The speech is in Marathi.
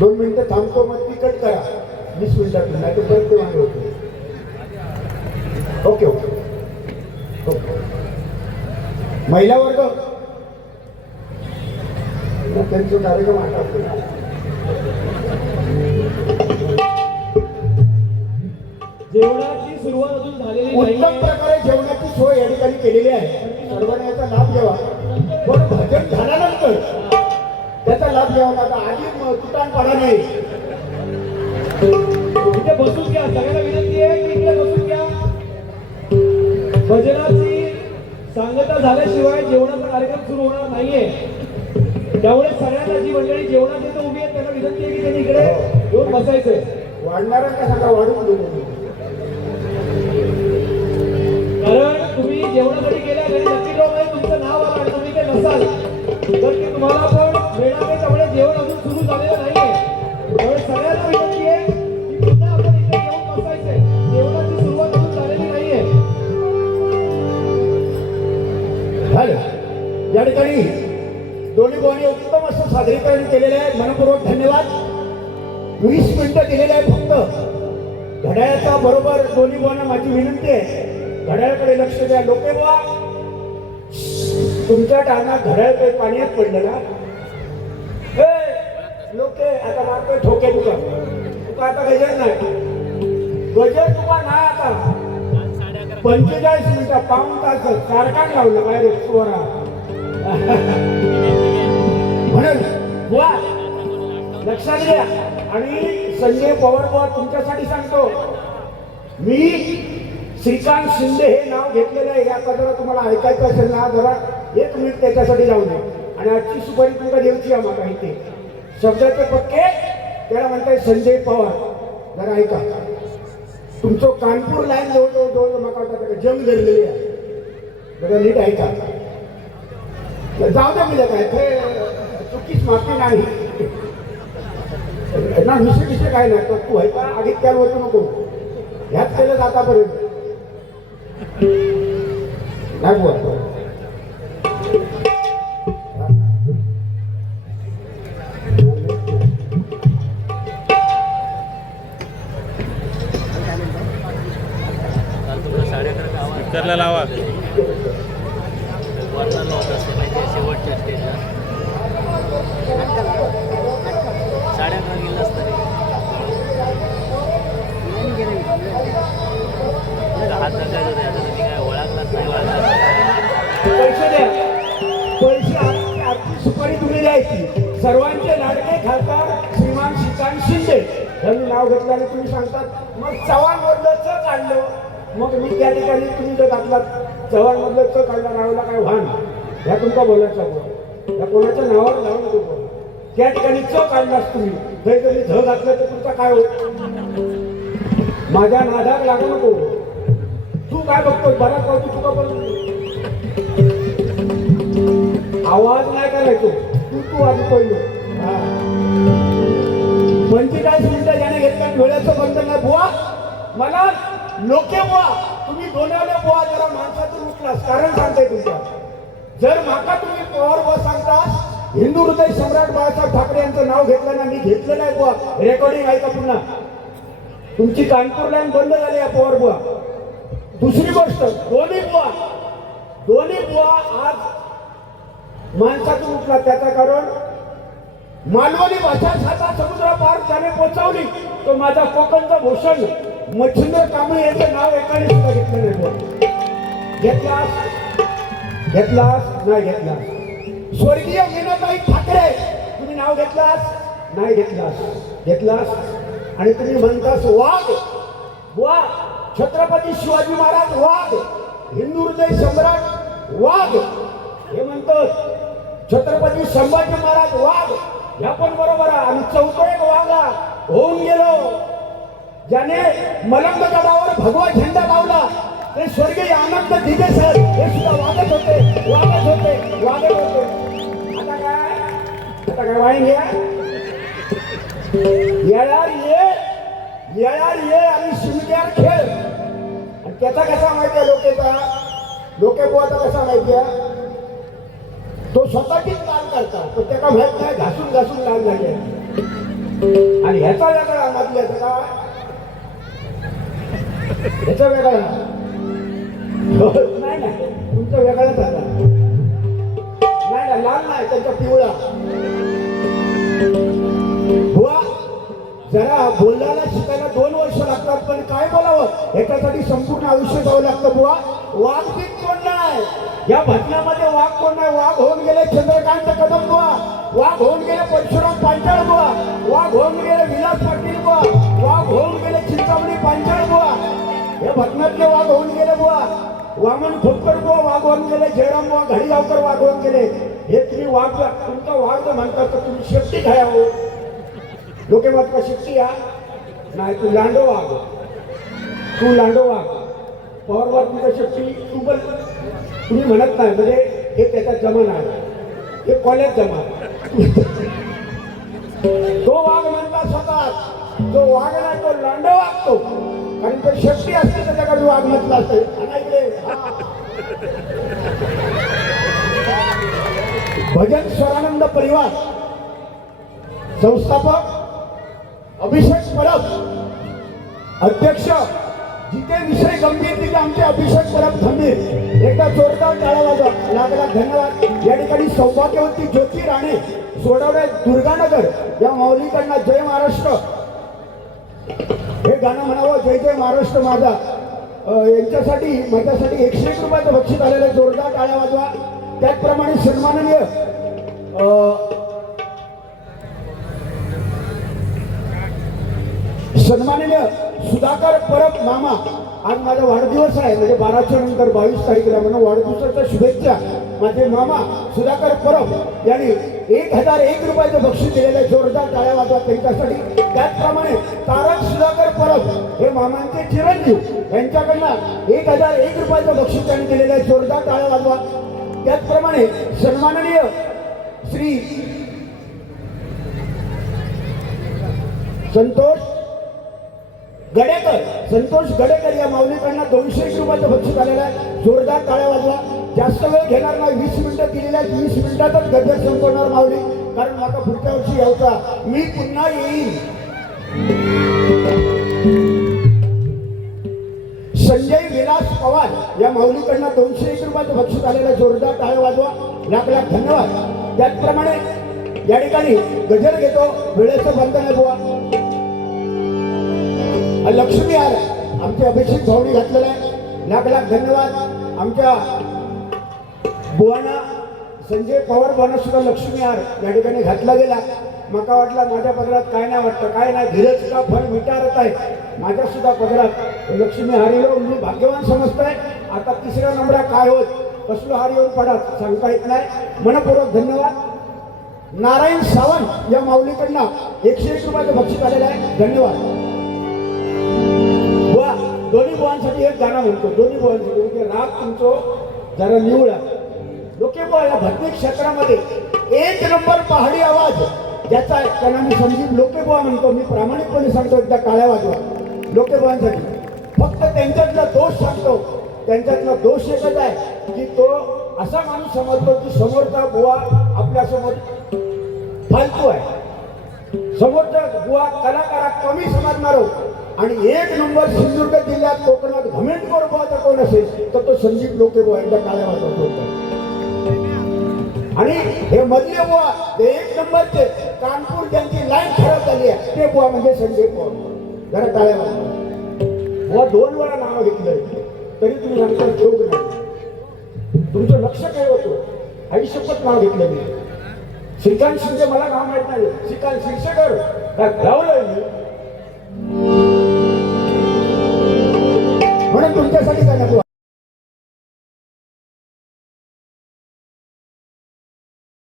2 मिनिटं थांबतो, मग ती कट करा 20 मिनिटातून, नाही तर परत ते मागे होते. Okay okay okay. महिला वर्ग त्यांचा कार्यक्रम आठवतो. जेवणाची सुरुवात अजून झालेली उत्तम प्रकारे जेवणाची सोय या ठिकाणी केलेली आहे. सर्वांनी याचा लाभ घ्यावा. पण भजन झाल्यानंतर त्याचा लाभ घ्यावा. आता आधी तुटान पडा नाही. इथे बसून घ्या, सगळ्यांना विनंती आहे की इथे बसून घ्या. भजनाची सांगता झाल्याशिवाय जेवणाचा कार्यक्रम सुरू होणार नाहीये. त्यामुळे सगळ्यांना जी मंडळी जेवणाची इथे उभी आहेत त्यांना विनंती आहे की त्यांनी इकडे येऊन बसायचंय. वाढणारा का सगळा वाढून देऊ. कारण तुम्ही जेवणासाठी गेल्या घरी नक्की मध्ये तुमचं नाव आलं आणि तुम्ही ते नसाल तर ते तुम्हाला पण मिळणार नाही. त्यामुळे जेवण अजून सुरू झालेलं नाहीये. त्यामुळे सगळ्यांना विनंती आहे की पुन्हा आपण इथे येऊन बसायचंय. जेवणाची सुरुवात अजून झालेली नाहीये. या ठिकाणी दोन्ही भावांनी उत्तम असं सादरीकरण केलेलं आहे. मनपूर्वक धन्यवाद. 20 मिनिटं दिलेले आहे फक्त. घड्याळाचा बरोबर दोन्ही भावांना माझी विनंती आहे, घड्याळाकडे लक्ष द्या. लोके बुवा, तुमच्या टाळण्यात घड्याळ काही पाण्यात पडलं ना. लोके आता मारतोय ठोके. तुका आता गजर नाही. गजर तुका नाही आता 45 मिनिटं पाऊण तास कारखान लावलं बाहेर स्वरा. म्हणून बुवा लक्षात घ्या. आणि संजय पवार बुवा तुमच्यासाठी सांगतो, मी श्रीकांत शिंदे हे नाव घेतलेलं आहे. या जरा तुम्हाला ऐकायचं असेल ना, जरा 1 मिनिट त्याच्यासाठी जाऊ दे. आणि आजची सुपारी तुमका द्यायची आम्हाला इथे शब्दाचे पक्के. त्याला म्हणताय संजय पवार. जरा ऐका. तुमचं कानपूर लाईन जवळ मका वाटतं जंग धरलेली आहे. जरा नीट ऐका. जाऊ द्या मी काय ते चुकीच माफी नाही ना. विषय काय नाही. तर तू ऐका आगीत त्याला होतो नको. ह्याच केलं आतापर्यंत नाही बोलतो. स्पीकरला लावा. शेवटच्या स्टेजला 11:30 गेलं असतं हात काय ओळखलाच नाही. पैसे द्या. पैसे आजची सुपारी तुम्ही द्यायची. सर्वांचे लाडके खासदार श्रीमान श्रीकांत शिंदे यांनी नाव घेतलं आणि तुम्ही सांगतात मग चव्हाणमधलं च काढलं. मग मी त्या ठिकाणी तुम्ही जर घातलात चव्हाणमधलं च काढलं नावाला काय वाहन ह्या तुमचा बोलायचा बोल. या कोणाच्या नावावर लावून नको. त्या ठिकाणी च काढलास तुम्ही. जरी झ घातलं तर तुमचा काय होत. माझ्या नादात लागू नको. तू काय बघतोय बराच पावती तुका पण आवाज नाही करायचो. तू आधी पहिलं 45 मिनिटं ज्याने घेतलं डोळ्याचं बंधन नाही. बुवा मला लोके बुवा तुम्ही दोन्याने बुवा जरा माणसातून उठलास. कारण सांगताय तुमच्या जर माका तुम्ही पवार बुवा सांगता हिंदू हृदय सम्राट बाळासाहेब ठाकरे यांचं नाव घेतलं ना. मी घेतलं नाही बुवा. रेकॉर्डिंग ऐका पुन्हा. तुमची कानपूर लाईन बंद झाली आहे पवार बुवा. दुसरी गोष्ट दोन्ही बुवा आज माणसातून उठला. त्याचं कारण मालवणी भाषा साता समुद्र पार त्याने पोचवली. तो माझा कोकणचा भूषण मच्छिंद्र कांबळे यांचं नाव एकाने सुद्धा घेतलं नाही बुवा. घेतलास नाही घेतलास. स्वर्गीय मीनाताई ठाकरे तुम्ही नाव घेतलास नाही घेतलास. आणि तुम्ही म्हणतास वाघ बुवा छत्रपती शिवाजी महाराज वाघ हिंदू हृदय सम्राट वाघ हे म्हणतो. छत्रपती संभाजी महाराज वाघ ह्या पण बरोबर आहे. आणि चौथा एक वाघा होऊन गेलो ज्याने मलंग गडावर भगवा झेंडा लावला. ते स्वर्गीय आनंद दिगे सर हे सुद्धा वागत होते. आता काय वाईन घ्या. येळार ये आणि शिमग्यार खेळ. आणि त्याचा कसा माहिती आहे लोकेचा. लोके बुवाचा कसा माहिती आहे. तो स्वतःचीच लाल करतात पण त्याला माहित नाही घासून घासून लाल झाले आणि ह्याचा वेगळा मधल्याचा काय ह्याचा वेगळा नाही ना तुमचा वेगळाच आता नाही ना लाल नाही त्याचा पिवळा बुवा जरा बोलायला शिकायला 2 वर्ष लागतात पण काय बोलावं ह्याच्यासाठी संपूर्ण आयुष्य जावं लागतं बुवा वाघ बी कोण नाही या भटनामध्ये वाघ कोण नाही वाघ होऊन गेले चंद्रकांत कदम बुवा वाघ होऊन गेले परशुराम पांचाळ बुवा वाघ होऊन गेले विलास पाटील बुवा वाघ होऊन गेले चिंतामणी पांचाळ बुवा या भटनातले वाघ होऊन गेले बुवा वामन खोपकर बुवा वाघ होऊन गेले जयराम बुवा घडीगावकर वाघ होऊन गेले हे तुम्ही वाघ तुमचा वाघ जर म्हणतात तर तुम्ही शेपटी खाया हो लोके मात्र शेपटी या नाही तू लांडो वाघ पवारवाद तुमचा शेपटी तू पण तुम्ही म्हणत नाही म्हणजे हे त्याचा जमाना आहे हे कॉलेज जमाना तो वाघ म्हणता स्वतः जो वाघ नाही तो लांडो वागतो कारण तो शेपटी असते त्याच्याकडे वाघ म्हटला असते भजन स्वरानंद परिवार संस्थापक अभिषेक परब अध्यक्ष जिथे विषय गंभीर तिथे आमचे अभिषेक परब गंभीर एकदा जोरदार टाळा वाजवा लागला धन्यवाद या ठिकाणी सौभाग्यवती ज्योती राणे सोडवणे दुर्गानगर या माऊलीकडनं जय महाराष्ट्र हे गाणं म्हणावं जय जय महाराष्ट्र माझा यांच्यासाठी माझ्यासाठी 101 रुपयाचं बक्षीस आलेलं आहे जोरदार टाळ्या वाजवा त्याचप्रमाणे सन्माननीय सुधाकर परब मामा आज माझा वाढदिवस आहे म्हणजे 12च्या नंतर 22 तारखेला म्हणून वाढदिवसाच्या शुभेच्छा माझे मामा सुधाकर परब यांनी 1001 रुपयाचं बक्षीस दिलेलं आहे जोरदार टाळ्या वाजवा त्यांच्यासाठी त्याचप्रमाणे तारक सुधाकर परब हे मामांचे चिरंजीव यांच्याकडनं 1001 रुपयाचं बक्षीस त्यांनी दिलेलं आहे जोरदार टाळ्या वाजवा त्याचप्रमाणे सन्माननीय श्री संतोष गडेकर या माऊलीकडनं 201 रुपयाचं बक्षीस आलेलं आहे जोरदार टाळ्या वाजवा जास्त वेळ घेणार नाही 20 मिनिटं दिलेल्या आहेत 20 मिनिटातच गजर संपवणार माऊली कारण मला पुढच्या वर्षी यायचा मी पुन्हा येईन संजय विलास पवार या माऊलीकडनं 201 रुपयाचं बक्षीस आलेलं जोरदार टाळ्या वाजवा लाख लाख धन्यवाद त्याचप्रमाणे या ठिकाणी गजर घेतो वेळेचं बंधन आहे बुवा लक्ष्मी हार आमचे अभिषेक भाऊनी घातलेला आहे लाख लाख धन्यवाद आमच्या बुवाना संजय पवार बुवाना सुद्धा लक्ष्मी हार या ठिकाणी घातला गेला मका वाटला माझ्या पदरात काय नाही वाटतं काय नाही धीरज का फळ विचारत आहे माझ्या सुद्धा पदरात लक्ष्मी हारीलो मी भाग्यवान समजतोय आता 3ऱ्या नंबरात काय होत कसलो हार येऊन पडत सांगता येत नाही मनपूर्वक धन्यवाद नारायण सावंत या माऊलीकडनं 101 रुपयाचं बक्षीस आलेलं आहे धन्यवाद बुवा दोन्ही बुवांसाठी एक गाणं म्हणतो दोन्ही बुवांसाठी म्हणजे राग तुमचं जरा निवडा लोके बुवा या भक्ती क्षेत्रामध्ये 1 नंबर पहाडी आवाज ज्याचा त्यांना मी संजीव लोके बुवा म्हणतो मी प्रामाणिकपणे सांगतो एकदा टाळ्या वाजवा लोके बुवांसाठी फक्त त्यांच्यातला दोष सांगतो त्यांच्यातला दोष एकच आहे की तो असा माणूस समजतो की समोरचा बुवा आपल्यासमोर फालतू आहे समोरचा बुवा कलाकारा कमी समजणार आणि 1 नंबर सिंधुदुर्ग जिल्ह्यात कोकणात घमेंट करून बुवाचा कोण असेल तर तो संजीव लोके बुवा एकदा टाळ्या वाजवतो आणि हे मधले बुवा ते 1 नंबरचे कानपूर ज्यांची लाईन खराब झाली आहे ते बुवा म्हणजे संजय पवार जरा टाळ्या वाजवा बुवा 2 वेळा नाव घेतलं तरी तुम्ही नंतर ठेवू नाही तुमचं लक्ष काय होतं आयुष्यपत नाव घेतलं मी श्रीकांत शिंदे मला नाव माहित नाही श्रीकांत शिरसेकर राहुल